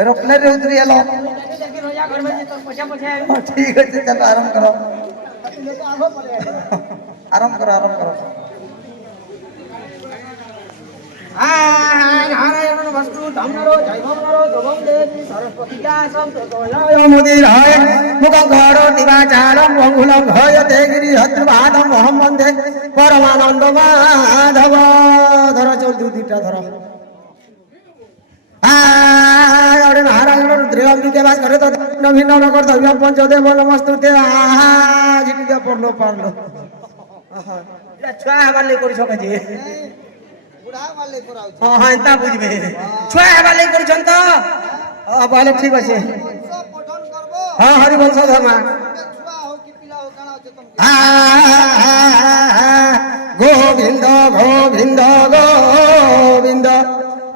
Aeroplane रे उतरी hello ठीक है चलो आराम करो आराम करो आराम करो नारायण वस्तु धम्मरो जैवमरो दोभम देवी सरस्वती दासम तोयो मुदिराय मुखंगरो दिवाचारम वंगुलम भयते गिरि हत्रुवादम वहम वंदे परमानंद माधव धर चल दुईटा धर अरे नारायण रुद्रेवाम्बिके वास करे तो नवीन नगर दव्यम पंचदेव नमस्तुते जिति दे पड़लो पारलो एटा छुआ हबार ले करिस के जे बुढ़ा वाले कराउ हां हां एता बुझबे छुआ हबार ले करिसन त बाले ठीक আছে पठन करबो हां हरिवंश धर्मा छुआ हो कि पिला हो काना होते तुम गोविंद गोविंद गोविंद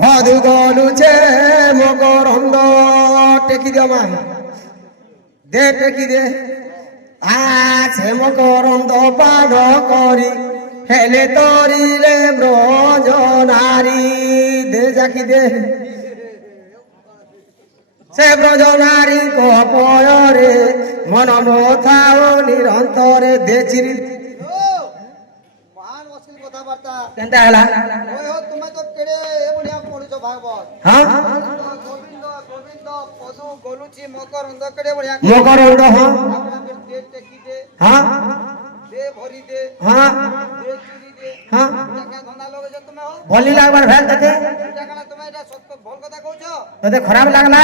मधु गलुचे मकरंद टेकी दे मा दे टेकी दे से मकरंद पाद करी हेले तरिले ब्रज नारी दे जाकी दे से ब्रज नारी को पयरे मन नथाओ निरंतरे दे चिरी महान वसिल कथाबार्ता केनता हला ओय हो तुमे तो केड़े ए बुढ़िया पढिছো भागवत हां गोविंद गोविंद पदु गोलुची मकरंद केड़े बुढ़िया मकरंद हां दे टेकी दे हां दे भरी दे हां दे चिरी दे हां टाका धंदा लोग जे तुमे हो भली लागबार भेल तते टाका तुमे एटा सत्य भल कथा कहछो तते खराब लागला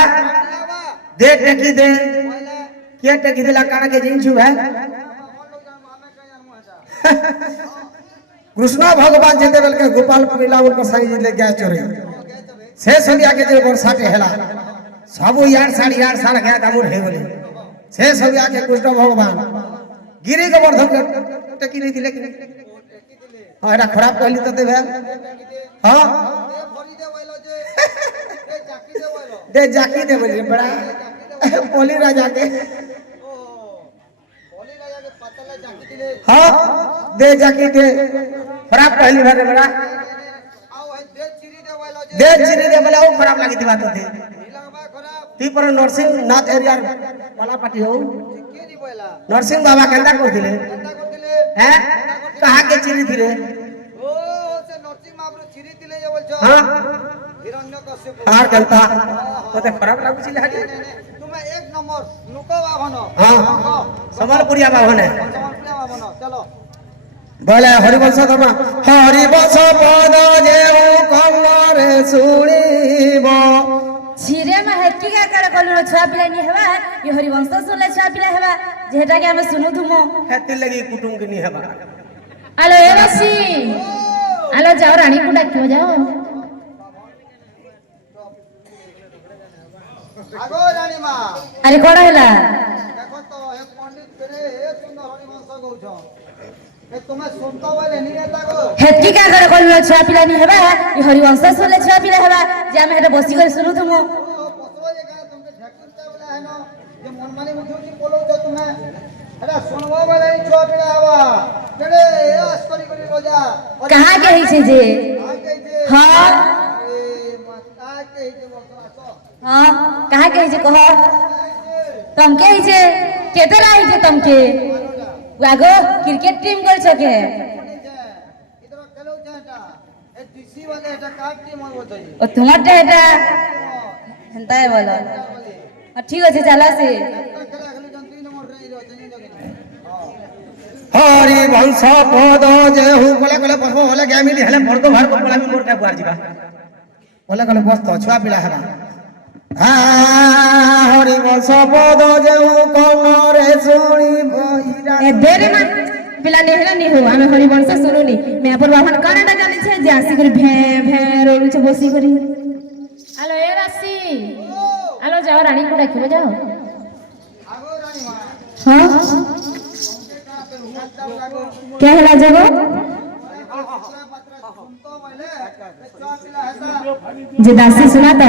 दे टेकी दे के टेकी दिला काना के जिंछु भाई कृष्ण भगवान जेते बेल के गोपाल पिला उनको संग ले गया चोरी से सलिया के जे बरसाते हेला सब यार साड़ी यार साल गया दामुर हे बोले से सलिया के कृष्ण भगवान गिरी गोवर्धन के टकी नहीं दिले हां एरा खराब कहली तते भे हां दे जाकी दे बोली बड़ा पोली राजा के हाँ दे जाकी दे खराब कहली भरे बड़ा दे चिरी दे बोले ओ खराब लागी दी बात होती ती पर नरसिंह नाथ एरिया वाला पार्टी हो नरसिंह बाबा केंदा कर दिले हैं कहां के चिरी थिले ओ से नरसिंह महाप्रभु चिरी दिले जे बोलछो हां हिरण्यकश्यप हां केंता तते खराब लागु छिले हाडी तुमे एक नंबर नुको बाभन हां समलपुरिया बाभन है समलपुरिया बाभन चलो बोले हरिवंश धर्मा हरिवंश पद जेउ कन्नरे सुनिबो छिरे में हेती का कर कलर छुआ पिला नि हेबा ये हरिवंश सुनले छुआ पिला हेबा जेटा के हम सुनु तुमो हेती लगी कुटुम के नि हेबा आलो ए रसी आलो जाओ रानी को डाकियो जाओ आगो रानी मां अरे कोन हैला देखो तो हे पंडित करे ए सुंदर हरिवंश गौछ ए तुमे सुनतो बोले नि एता गो हेती का कर कलर छुआ पिला नि हेबा ये हरिवंश सुनले छुआ पिला हेबा जे हम हेटा बसी कर सुनु तुमो पसो जे का तुमके ढाकुरता बोला है न जे मनमानी मुठी उठी बोलो तो तुमे एटा सुनबो बोले छुआ पिला हेबा केड़े आस करी करी रोजा कहां के ही छे जे हां ए माता के ही जे बसो हां कहां के ही जे कहो तुम के ही जे केते रही जे तुम के वागो क्रिकेट टीम कर सके इधर खेलो जाटा ए डीसी वाले एटा का टीम हो तो ओ तुम्हारे एटा हंता है बोलो ठीक আছে चला से हरि वंश पद जेहु कोले कोले पढ़बो होले गेमिली हेले पढ़तो भार को पळामी मोर का बुआर जीवा कोले कोले बस तो छुआ पिला हेबा हरि वंश पद जेहु कन्नरे सुनिबो ए देरे मा पिला नेहला नि हो हम हरि वंश सुनुनी मैं पर बाहन काना जानि छे जे आसी कर भे भे रोलु छे बसी करी हेलो ए राशि हेलो जाओ रानी को डाकियो जाओ आगो रानी मां हां क्या है जगो जे दासी सुना तो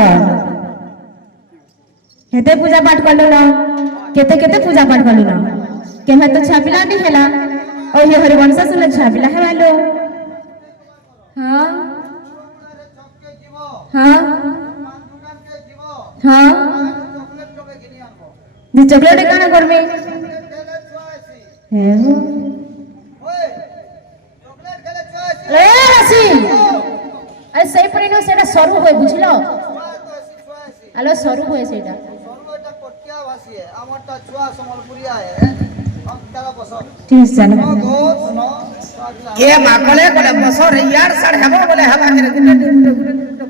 हेते पूजा पाठ करलो ना केते केते पूजा पाठ करलो ना के मैं तो छापिला नहीं हेला ओ ये हरिवंश सुन छापिला हेलो हां हाँ पान दुकान के जीव हाँ चॉकलेट टके घिनी आनबो जी चॉकलेट काना करबे चॉकलेट खेले छुआ आसी हे हो ओए चॉकलेट खेले छुआ आसी ए राशि अरे सही पड़ी न सेटा सरू होय बुझलो छुआ तो आसी छुआ आसी আলো সরু হয়ে সেটা সরু এটা কটিয়া ভাষী है আমারটা ছুয়া সম্বলপুরিয়া है हम तेरा बसो ঠিক জানো नो गो सुनो अगला কে মাকলে কলে বছর ইয়ার সাড় হেব বলে হেবা করে দিনে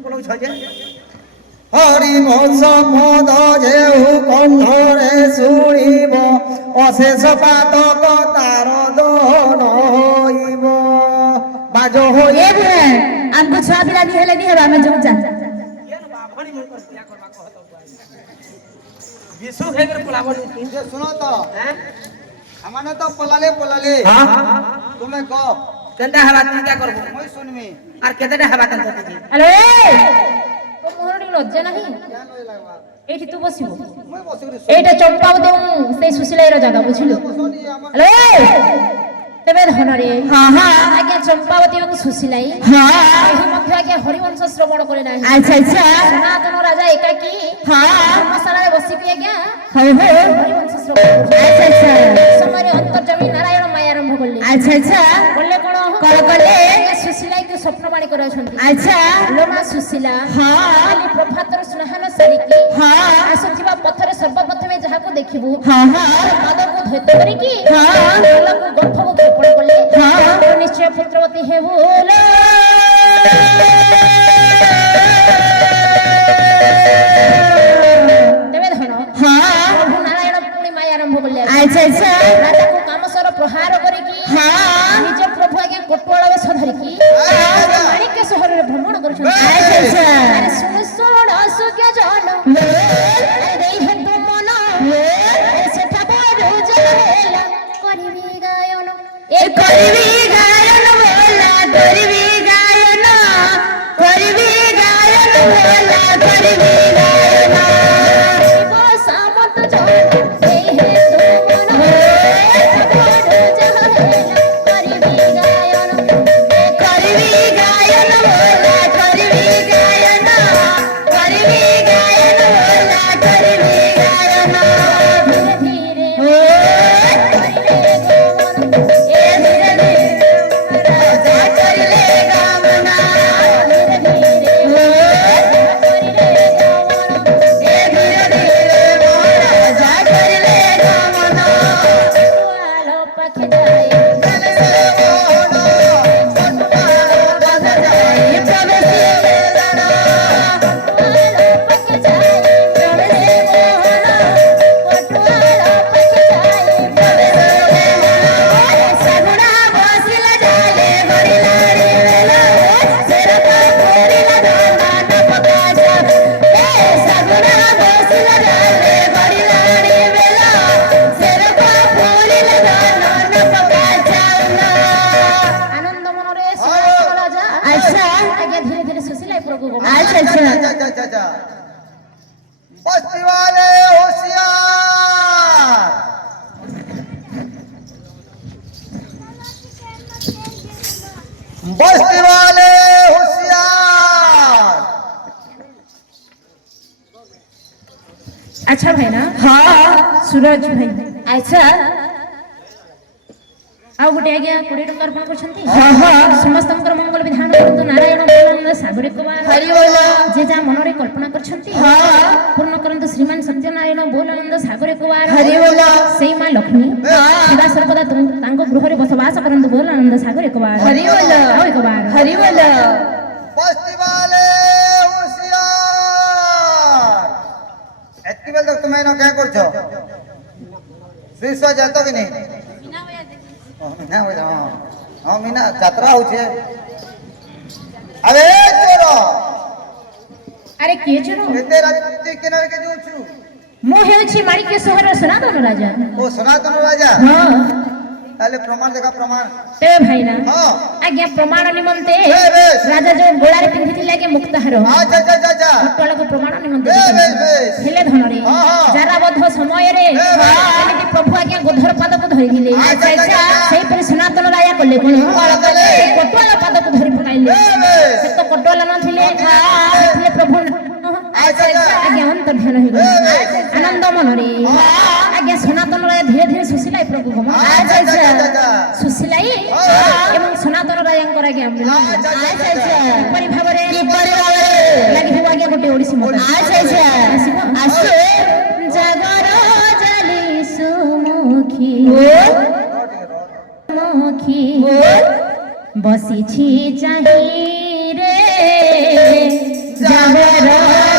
পলৌ ছজে হরি বংশ পদ যেউ কণ্ঠরে শুনিব অশেষ পাতক তার দহন হইব বাজ হই এ রে আমকো ছুয়া পিলা নি হেলে নি হেবা আমি যাও যা কেন বাভনি মন কর পিয়া করবা কহত বিশু হেগর পলাবনি যে শুনো তো হ্যাঁ আমানে তো পলালে পলালে হ্যাঁ তুমি কো কেনটা হেবা তুই কি করব মই শুনমি আর কেতেটা হেবা কেন দিদি আরে তো মোহরটি লজ্জা নাহি জ্ঞান হই লাগবা এইটি তু বসিব মই বসি করে এইটা চম্পাও দেউ সেই সুশীলাইর জায়গা বুঝিলো শুনি আমার আরে তেবে ধনরে হ্যাঁ হ্যাঁ আগে চম্পাবতী এবং সুশীলাই হ্যাঁ এই মধ্যে আগে হরিবংশ শ্রবণ করে নাই আচ্ছা আচ্ছা সনাতন রাজা একাকি হ্যাঁ ধর্মশালায় বসিবি আজ্ঞা হ্যাঁ হ্যাঁ হরিবংশ শ্রবণ আচ্ছা আচ্ছা সময় অন্তর্যামী নারায়ণ মায়া আরম্ভ করলে আচ্ছা আচ্ছা বললে কোন কলে সুশীলাই কে স্বপ্নবাণী করে অছন্তি আচ্ছা লোমা সুশীলা হ্যাঁ খালি প্রভাতর স্নেহান সারিকি হ্যাঁ আসুথিবা পথরে সর্বপ্রথমে যাহাকে দেখিবু হ্যাঁ হ্যাঁ পাদକୁ ধৈত করিকি হ্যাঁ গলাକୁ গর্ভକୁ ক্ষেপণ কলে হ্যাঁ নিশ্চয় পুত্রবতী হেবু তেবে ধন হ্যাঁ প্রভু নারায়ণ পুଣି মায়া আরম্ভ করলে আচ্ছা আচ্ছা রাজাକୁ কামসর প্রহার করিকি হ্যাঁ নিজ প্রভু আগে কোটওয়ালা বেশ ধরিকি মাণিক্য সহରରେ ভ্রমণ କରୁଛନ୍ତି আচ্ছা আচ্ছা আরে শুন শুন অসুখ্য জন আরে দেই হেতু মন আরে সেটা বড় জহেলা করিবি গায়ন এ করিবি গায়ন বলা করিবি গায়ন করিবি গায়ন বলা করিবি গায়ন শিব সামন্ত জন এই হেতু মন বড় জহেলা করিবি গায়ন এ করিবি গায়ন বলা করিবি গায়ন করিবি গায়ন বলা করিবি গায়ন ধীরে ধীরে রাজা করিলে গামনা ধীরে ধীরে এ ধীরে ধীরে রাজা করিলে গামনা আলো পাখি যায় আনন্দ মনরে রাজা আচ্ছা আগে ধীরে ধীরে সুশীলাই প্রভু আচ্ছা আচ্ছা जा जा जा बस्ती वाले होशियार बस्ती वाले होशियार अच्छा भाई ना हाँ सूरज भाई अच्छा ଆଉ ଗୋଟେ ଆଜ୍ଞା 20 ଟଙ୍କା ଅର୍ପଣ କରୁଛନ୍ତି ସମସ୍ତଙ୍କର ମଙ୍ଗଳ ବିଧାନ କରନ୍ତୁ ନାରାୟଣ ବୋଲାନନ୍ଦ ସାଗରେ କୁମାର ହରି ବୋଲ ଯେ ଯାହା ମନରେ କଳ୍ପନା କରିଛନ୍ତି ପୂର୍ଣ୍ଣ କରନ୍ତୁ ଶ୍ରୀମାନ ସତ୍ୟନାରାୟଣ ବୋଲାନନ୍ଦ ସାଗରେ କୁମାର ହରି ବୋଲ ସେଇ ମା ଲକ୍ଷ୍ମୀ ସଦା ସର୍ବଦା ତାଙ୍କ ଗୃହରେ ବସବାସ କରନ୍ତୁ ବୋଲାନନ୍ଦ ସାଗରେ କୁମାର ହରି ବୋଲ ଆଉ ଏକ ବାର ହରି ବୋଲ बस्ती वाले होशियार एतकी बेल तक तुम्हें ना क्या करछो श्रीस्व जातो कि नहीं मीना बजा हां मीना यात्रा होछे अबे चोरो अरे किए चलो एते राजनीति किनारे के जो छु ମୁଁ ହେଉଛି ମାଣିକ୍ୟ ସହରର ସନାତନ ରାଜା ओ सनातन राजा ହଁ ताले प्रमाण देखा प्रमाण ତେବେ ଭାଇନା हां ଆଜ୍ଞା ପ୍ରମାଣ ନିମନ୍ତେ ବେଶ। ରାଜା ଯୋଉ ଗୋଳାରେ ପିନ୍ଧିଥିଲେ ଆଜ୍ଞା ମୁକ୍ତାହାର अच्छा अच्छा अच्छा अच्छा ପଟୁଆଳକୁ ପ୍ରମାଣ ନିମନ୍ତେ ବେଶ ଦେଇଛନ୍ତି। ବେଶ ହେଲେ ଧନରେ ହଁ, ହଁ। ଜାରାବଦ୍ଧ ସମୟରେ ଯେମିତି ପ୍ରଭୁ ଆଜ୍ଞା ଗୋଧର ପାଦକୁ ଧରିଥିଲେ ଆଚ୍ଛା, ଆଚ୍ଛା। ସେହିପରି ସନାତନ ରାଜା କଲେ କଣ କଣ କଲେ? ପଟୁଆଳ ପାଦକୁ ଧରି ପକାଇଲେ ବେଶ ସେ ତ ପଟୁଆଳ ନଥିଲେ ଥିଲେ ଆଚ୍ଛା, ଆଚ୍ଛା। ଆଜ୍ଞା ଅନ୍ତର୍ଧ୍ୟାନ ହେଇଗଲା ଆନନ୍ଦ ମନରେ ଆଜ୍ଞା ସନାତନ ରାୟ ଧୀରେ ଧୀରେ ସୁଶୀଲାଇ ପ୍ରଭୁ ଆଚ୍ଛା, ଆଚ୍ଛା, ଆଚ୍ଛା। ସୁଶୀଲାଇ ଏବଂ ସନାତନ ରାୟଙ୍କର ଆଜ୍ଞା ମିଳନ ହେଲା। ଆଚ୍ଛା, ଆଚ୍ଛା, ଆଚ୍ଛା। କିପରି ଭାବରେ ଲାଗିଥିବ ଆଜ୍ଞା ଗୋଟେ ଓଡ଼ିଶୀ ମତ ଆସେ ଜାଗର ଜାଲି ସୁମୁଖୀ ମୁଖୀ ବସିଛି ଚାହିଁ ରେ ଜାଗର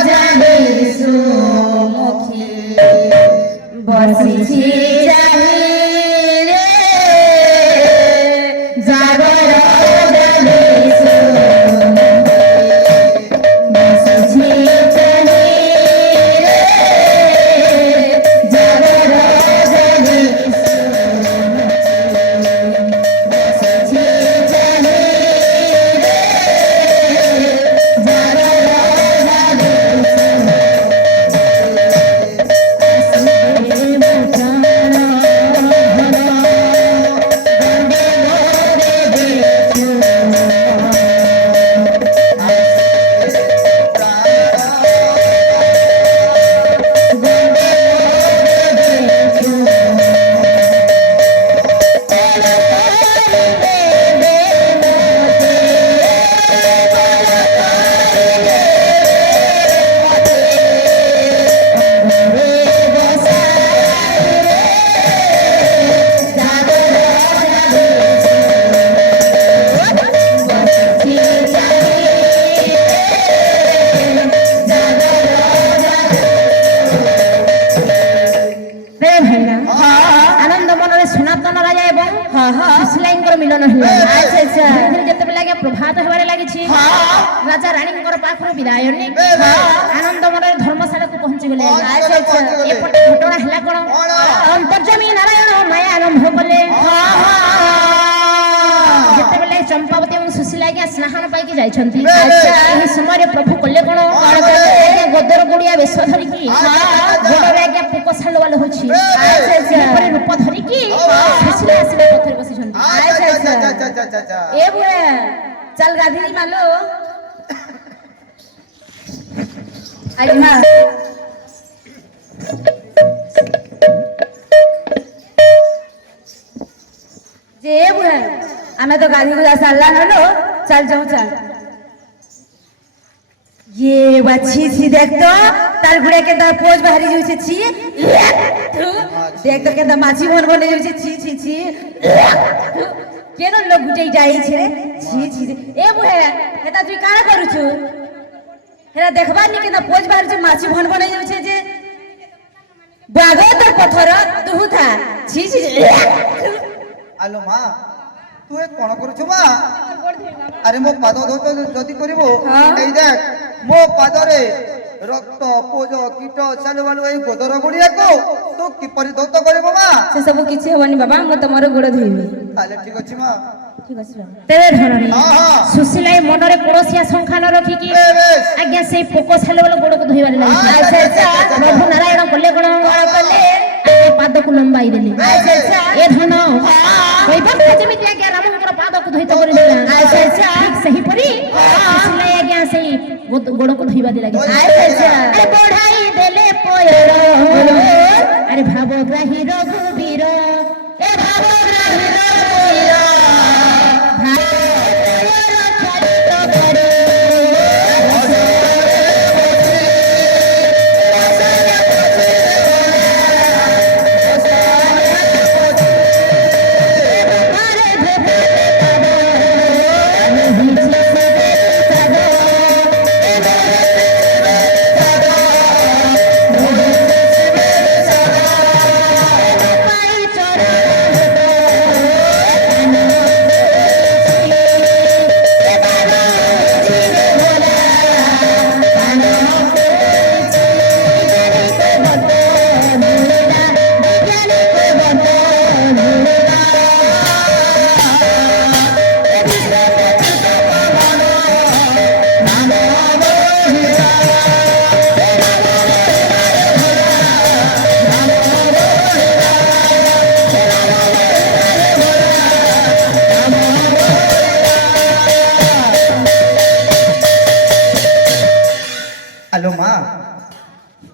ଜାଲି ସୁମୁଖୀ ବସିଛି ଚାହିଁ ରେ ଜାଗର ଜାଲି ସୁମୁଖୀ ବସିଛି ଚାହିଁ ରେ ଜାଗର ଜାଲି ଆନନ୍ଦ ମନରେ ସନାତନ ରାଜା ଏବଂ ସୁଶୀଲାଇଙ୍କର ମିଳନ ହେଲା ଧୀରେ ଧୀରେ ଯେତେବେଳେ ଆଜ୍ଞା ପ୍ରଭାତ ହେବାରେ ଲାଗିଛି ରାଜା ରାଣୀଙ୍କର ପାଖରୁ ବିଦାୟ ନେଇ ଆନନ୍ଦ ମନରେ ଧର୍ମଶାଳାକୁ ପହଞ୍ଚିଗଲେ ଏପଟେ ଘଟଣା ହେଲା କଣ ଅନ୍ତର୍ଯାମୀ ନାରାୟଣ ମାୟା ଆରମ୍ଭ କଲେ ଯେତେବେଳେ ଚମ୍ପାବତୀ ଏବଂ ସୁଶୀଲା ଆଜ୍ଞା ସ୍ନାନ ପାଇକି ଯାଇଛନ୍ତି ଏହି ସମୟରେ ପ୍ରଭୁ କଲେ କଣ ଗୋଦର ଗୁଡିଆ ବେଶ ଧରିକି ଗୋଡରେ ଆଜ୍ଞା ପୋକ ସାଲୁବାଲ ହଉଛି ଏପରି ରୂପ ଧରିକି ସୁଶୀଲା ଆସିଲେ ପଥରେ ବସିଛନ୍ତି ଏ ବୁଢା ଚାଲ ଗାଧେଇ ମାଲୋ ଆଜ୍ଞା ଯେ ବୁଢା ଆମେ ତ ଗାଧେଇ ଗୁଧା ସାରିଲା নো ଚାଲ যাও ଚାଲ ये बाछी सी देख तो तार गुड़े के दा पोज बाहरी जाउछे छी देख तो के दा माछी भन भन जाउछे छी छी छी केनो लोग गुटै जाई छे रे छी छी ए बुहे एता तुई काना करूछु हेरा देखबा नि के दा पोज बाहरी जे माछी भन भन जाउछे जे बागो तो पथर तू था छी छी আলো মা তুই এ কোন করছো মা আরে মো পাদ ধৌত যদি করিব এই দেখ মো পাদরে রক্ত পোজ কীট চালুবালু এই গোদর গুড়িয়াকু তু কিপরি ধৌত করিব মা से सब किछि हबनी बाबा म तमरो गोड़ धोइबी তাহলে ঠিক আছে মা ঠিক আছে তেরে ধরনি হ্যাঁ। সুশীলাই মনরে পড়োসিয়া সংখ্যা ন রখি কি বেশ। আজ্ঞা সেই পোকো ছালে বলে গোড়কু ধোইবারে লাগি আচ্ছা, আচ্ছা, আচ্ছা। প্রভু নারায়ণ কলে কোন কলে পাদকু লম্বাই দেলি এ ধন কইবা যেমিতি আজ্ঞা রামଙ୍କର পাদকু ধইত করে দিলা ঠিক সেই পরি সুশীলাই আজ্ঞা সেই গোড়কু ধোইবারে লাগি আরে বঢ়াই দেলে পয়র আরে ভাবগ্রাহী রঘুবীর এ ভাবগ্রাহী রঘুবীর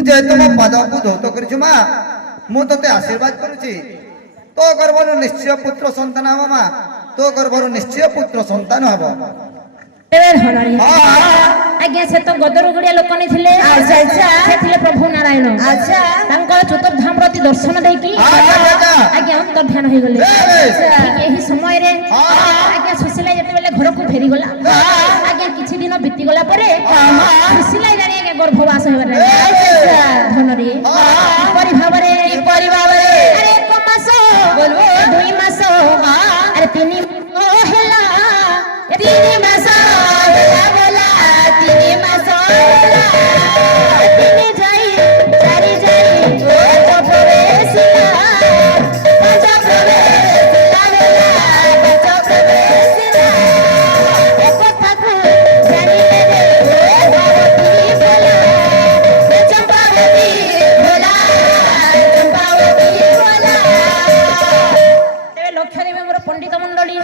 যেহেতু ମୋ ପାଦକୁ ଧୌତ କରିଛୁ ମା ମୁଁ ତତେ ଆଶୀର୍ବାଦ କରୁଛି ତୋ ଗର୍ଭରୁ ନିଶ୍ଚୟ ପୁତ୍ର ସନ୍ତାନ ହବ ମା ତୋ ଗର୍ଭରୁ ନିଶ୍ଚୟ ପୁତ୍ର ସନ୍ତାନ ହବ ଏବେ ଧନରେ ଆଜ୍ଞା ସେ ତ ଗଦରୁ ଗୁଡିଆ ଲୋକ ଥିଲେ ଆଚ୍ଛା ଆଚ୍ଛା ସେ ଥିଲେ ପ୍ରଭୁ ନାରାୟଣ ଆଚ୍ଛା ତାଙ୍କର ଚତୁର୍ଧାମର ଅତି ଦର୍ଶନ ଦେଇକି ଆଜ୍ଞା ଅନ୍ତର୍ଧ୍ୟାନ ହେଇଗଲେ ଠିକ ଏହି ସମୟରେ ଆଜ୍ଞା ସୁଶୀଲା ଯେତେବେଳେ ଘରକୁ ଫେରିଗଲା ଆଜ୍ଞା କିଛି ଦିନ ବିତିଗଲା ପରେ ସୁଶୀଲା ଜାଣି ଆଜ୍ଞା ଗର୍ଭବାସ ହେବାରେ ଧନରେ କିପରି ଭାବରେ ଆରେ 1 ମାସ 2 ମାସ ଆରେ 3 ହେଲା 3 ମାସ ହେଲା ବୋଲା 3 ମାସ ହେଲା 3 ଯାଇ 4 ଯାଇ 5 ପ୍ରବେଶିଲା 5 ପ୍ରବେଶିଲା ବୋଲା 5 ପ୍ରବେଶିଲା ଏ କଥାକୁ ଜାଣିଲେ ରେ ଚମ୍ପାବତୀ ବୋଲା ଚମ୍ପାବତୀ ବୋଲା ତେବେ ଲକ୍ଷ୍ୟ ଦେବେ ମୋର ପଣ୍ଡିତ ମଣ୍ଡଳୀ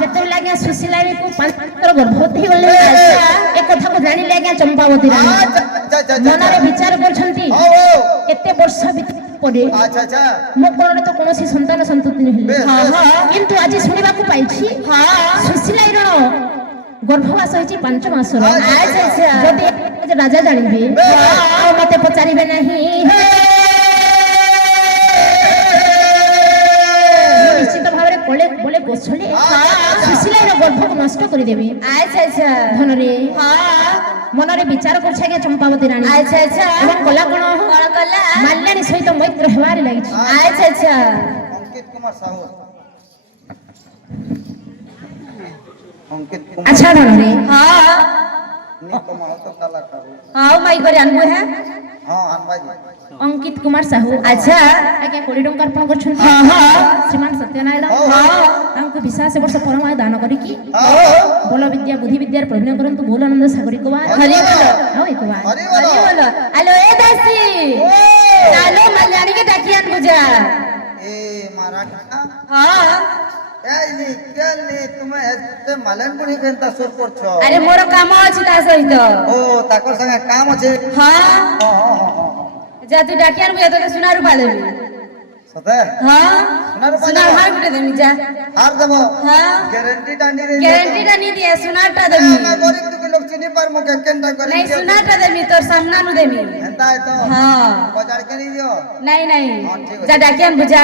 ଯେତେବେଳେ ଆଜ୍ଞା ସୁଶୀଲାକୁ 5 ମାସର ଗର୍ଭବତୀ ଗଲେ ଏ କଥାକୁ ଜାଣିଲେ ଆଜ୍ଞା ଚମ୍ପାବତୀ ରାଣୀ ମନରେ ବିଚାର କରୁଛନ୍ତି ଏତେ ବର୍ଷ ବିତିବା ପରେ ଆଚ୍ଛା ଆଚ୍ଛା ମୋ କୋଳରେ ତ କୌଣସି ସନ୍ତାନ ସନ୍ତତି ହେଲେ କିନ୍ତୁ ଆଜି ଶୁଣିବାକୁ ପାଇଛି ସୁଶୀଲାର ଗର୍ଭବାସ ହେଇଛି 5 ମାସର ଯଦି ରାଜା ଜାଣିବେ ଆଉ ମତେ ପଚାରିବେ ନାହିଁ ନିଶ୍ଚିତ ଭାବରେ କୋଳେ ବୋଲେ ଗୋଛଳେ ସୁଶୀଲାର ଗର୍ଭକୁ ନଷ୍ଟ କରିଦେବି ଧନରେ ମନରେ ବିଚାର କରୁଛି ଆଜ୍ଞା ଚମ୍ପାବତୀ ରାଣୀ ଏବଂ କଲା କଣ ମାଲ୍ୟାଣୀ ସହିତ ମୈତ୍ର ହେବାରେ ଲାଗିଛି ଅଙ୍କିତ କୁମାର ସାହୁ ଅଙ୍କିତ କୁମାର ଆଚ୍ଛା ଧନରେ ନିକମାଳ ତ କଳାକାର ଆଉ ମାଇ କରି ଆନବୁ ହେ ହଁ ଆନବାଜି ଅଙ୍କିତ କୁମାର ସାହୁ ଆଚ୍ଛା ଆଜ୍ଞା 20 ଟଙ୍କା ଅର୍ପଣ କରୁଛନ୍ତି ଶ୍ରୀମାନ ସତ୍ୟନାରାୟଣ ତାଙ୍କୁ ବିଶ୍ୱାସ ବର୍ଷ ପରମାୟ ଦାନ କରିକି ବଳ ବିଦ୍ୟା ବୁଦ୍ଧି ବିଦ୍ୟାର ପ୍ରବୀଣ କରନ୍ତୁ ଭୁଲ ଆନନ୍ଦ ସାଗରିକ ବା ଆଉ ଏକ ବା ଆଲୋ ଏ ଦାସୀ ଚାલો ମାଲ୍ୟାଣୀকে ডাকি আনবো যা ए माराठा এই কেলে তুমি এতে মালেন বুড়ি কেনতা সুর করছো আরে মোর কাম আছে তা সহিত ও তাকর সঙ্গে কাম আছে হ্যাঁ যা তুই ডাকি আনবো এত সোনা রূপা দেবি সতে হ্যাঁ সোনার রূপা সোনা হার গুটে দেবি যা হার দেবো হ্যাঁ গ্যারান্টি ডান্ডি রে গ্যারান্টিটা নি দিয়ে সোনাটা দেবি না গরিব দুকে লোক চিনি পার মুকে কেনটা করে नहीं सोनाटा देबी तोर सामना नु देबी হেনতা তো हां বাজার কে নি দিও नहीं नहीं हाँ, ठीक है। जा डाकियान बुझा